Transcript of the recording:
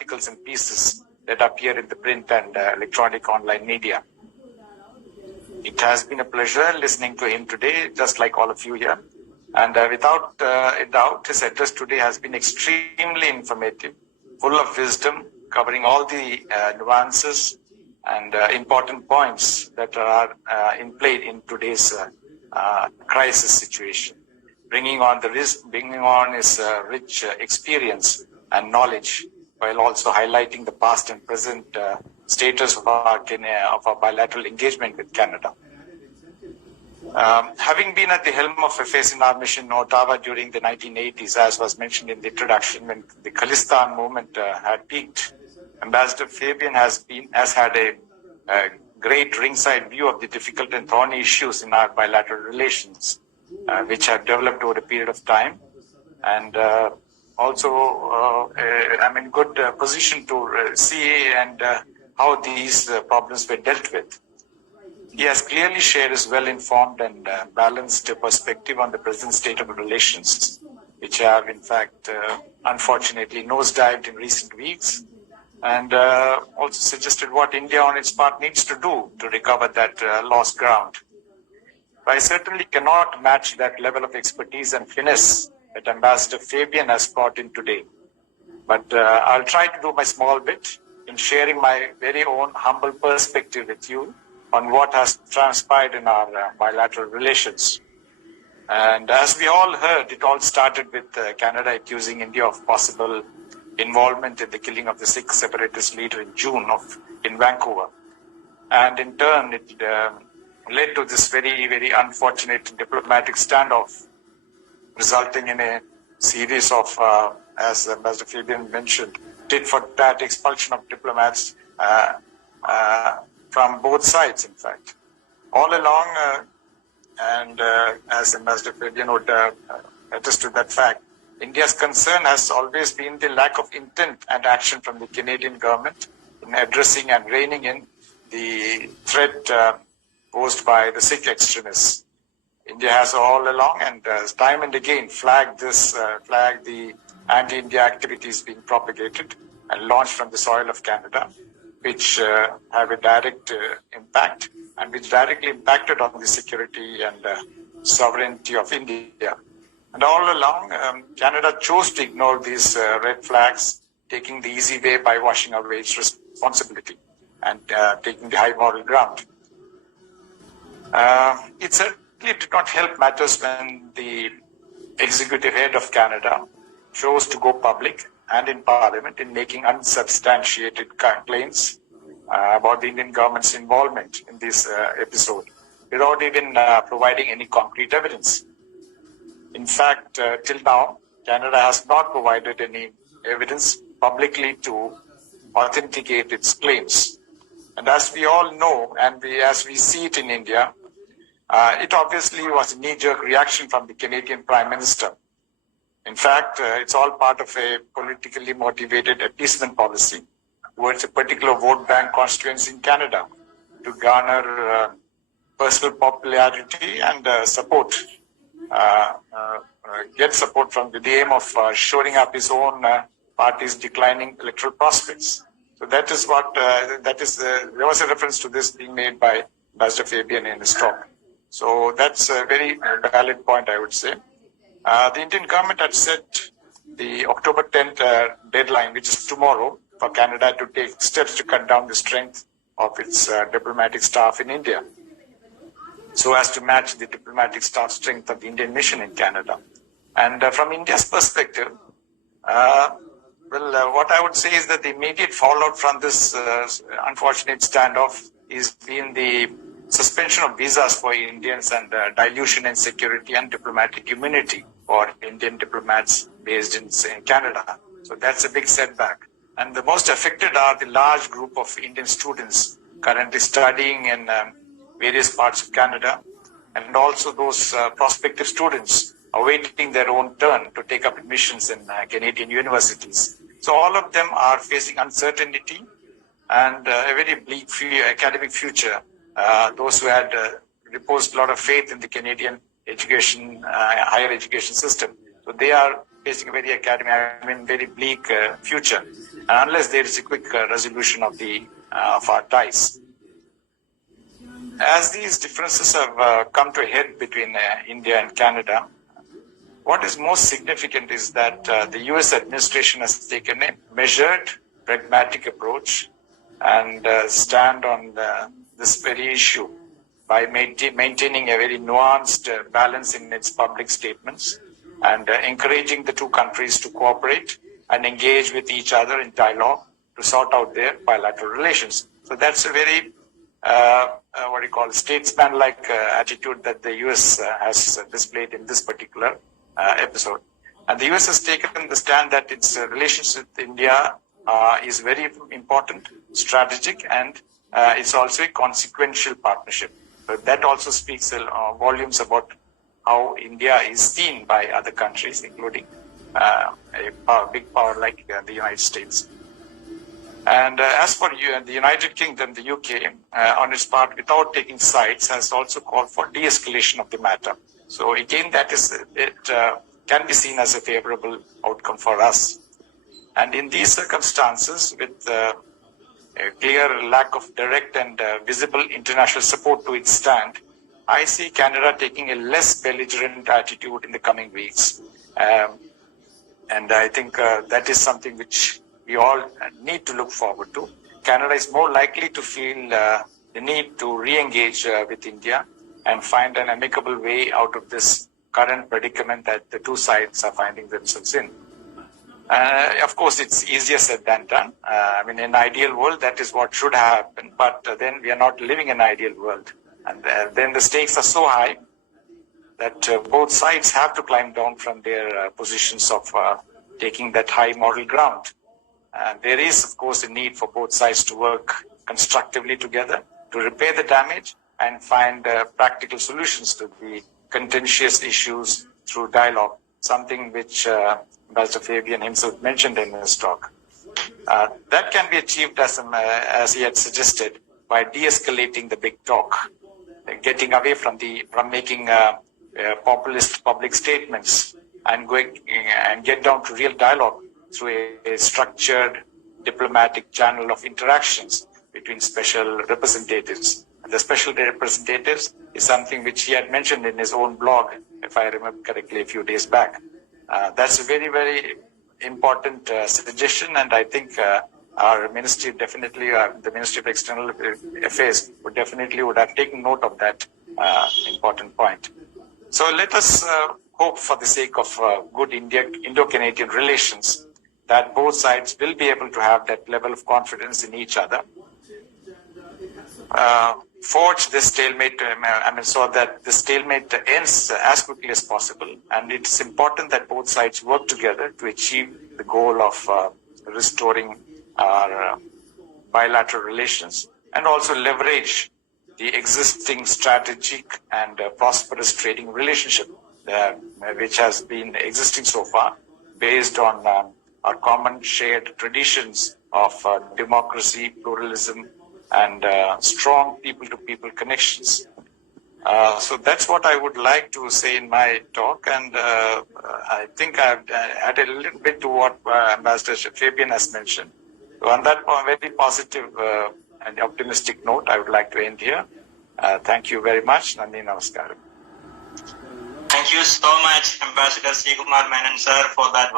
articles and pieces that appear in the print and electronic online media. It has been a pleasure listening to him today, just like all of you here. And without a doubt, his address today has been extremely informative, full of wisdom, covering all the nuances and important points that are in play in today's crisis situation, bringing on his rich experience and knowledge, while also highlighting the past and present status of our bilateral engagement with Canada. Having been at the helm of affairs in our mission in Ottawa during the 1980s, as was mentioned in the introduction, when the Khalistan movement had peaked, Ambassador Fabian has had a great ringside view of the difficult and thorny issues in our bilateral relations, which have developed over a period of time, and also I'm in good position to see and how these problems were dealt with. He has clearly shared his well-informed and balanced perspective on the present state of relations, which have, in fact, unfortunately nosedived in recent weeks, and also suggested what India on its part needs to do to recover that lost ground. I certainly cannot match that level of expertise and finesse that Ambassador Fabian has brought in today, but I'll try to do my small bit in sharing my very own humble perspective with you on what has transpired in our bilateral relations. And as we all heard, it all started with Canada accusing India of possible involvement in the killing of the Sikh separatist leader in June in Vancouver. And in turn, it led to this very, very unfortunate diplomatic standoff, resulting in a series of, as Ambassador Fabian mentioned, tit-for-tat expulsion of diplomats from both sides, in fact. All along, and as Ambassador Fabian would attest to that fact, India's concern has always been the lack of intent and action from the Canadian government in addressing and reining in the threat posed by the Sikh extremists. India has all along and time and again flagged the anti-India activities being propagated and launched from the soil of Canada, which have a direct impact and which directly impacted on the security and sovereignty of India. And all along, Canada chose to ignore these red flags, taking the easy way by washing away its responsibility and taking the high moral ground. It certainly did not help matters when the executive head of Canada chose to go public and in Parliament in making unsubstantiated complaints about the Indian government's involvement in this episode, without even providing any concrete evidence. In fact, till now, Canada has not provided any evidence publicly to authenticate its claims. And as we all know, and as we see it in India, it obviously was a knee-jerk reaction from the Canadian Prime Minister. In fact, it's all part of a politically motivated appeasement policy towards a particular vote bank constituency in Canada to garner personal popularity and support, get support from the aim of shoring up his own party's declining electoral prospects. So that is what, there was a reference to this being made by Ambassador Fabian in his talk. So that's a very valid point, I would say. The Indian government had set the October 10th deadline, which is tomorrow, for Canada to take steps to cut down the strength of its diplomatic staff in India, so as to match the diplomatic staff strength of the Indian mission in Canada. And from India's perspective, what I would say is that the immediate fallout from this unfortunate standoff is been the suspension of visas for Indians and dilution in security and diplomatic immunity for Indian diplomats based in Canada. So that's a big setback. And the most affected are the large group of Indian students currently studying in various parts of Canada, and also those prospective students awaiting their own turn to take up admissions in Canadian universities. So all of them are facing uncertainty and a very bleak academic future. Those who had reposed a lot of faith in the Canadian education, higher education system. So they are facing a very very bleak future, unless there is a quick resolution of our ties. As these differences have come to a head between India and Canada, what is most significant is that the US administration has taken a measured, pragmatic approach and stand on this very issue by maintaining a very nuanced balance in its public statements and encouraging the two countries to cooperate and engage with each other in dialogue to sort out their bilateral relations. So that's a very statesman-like attitude that the US has displayed in this particular episode. And the US has taken the stand that its relations with India is very important, strategic, and it's also a consequential partnership. But that also speaks volumes about how India is seen by other countries, including a big power like the United States. And as for the United Kingdom, the UK, on its part, without taking sides, has also called for de-escalation of the matter. So again, it can be seen as a favorable outcome for us. And in these circumstances, with a clear lack of direct and visible international support to its stand, I see Canada taking a less belligerent attitude in the coming weeks. And I think that is something which we all need to look forward to. Canada is more likely to feel the need to re-engage with India and find an amicable way out of this current predicament that the two sides are finding themselves in. Of course, it's easier said than done. In an ideal world, that is what should happen, but then we are not living in an ideal world. And then the stakes are so high that both sides have to climb down from their positions of taking that high moral ground. There is, of course, a need for both sides to work constructively together to repair the damage and find practical solutions to the contentious issues through dialogue, something which Ambassador Fabian himself mentioned in his talk. That can be achieved, as he had suggested, by de-escalating the big talk, getting away from making populist public statements and get down to real dialogue through a structured diplomatic channel of interactions between special representatives. And the special representatives is something which he had mentioned in his own blog, if I remember correctly, a few days back. That's a very, very important suggestion, and I think our ministry definitely, the Ministry of External Affairs would have taken note of that important point. So let us hope, for the sake of good Indo-Canadian relations, that both sides will be able to have that level of confidence in each other, forge this stalemate, so that the stalemate ends as quickly as possible. And it's important that both sides work together to achieve the goal of restoring our bilateral relations and also leverage the existing strategic and prosperous trading relationship which has been existing so far, based on our common shared traditions of democracy, pluralism, and strong people-to-people connections. So that's what I would like to say in my talk, and I think I've added a little bit to what Ambassador Fabian has mentioned. So on that very positive and optimistic note, I would like to end here. Thank you very much. Nandi Namaskaram. Thank you so much, Ambassador Srikumar Menon, sir, for that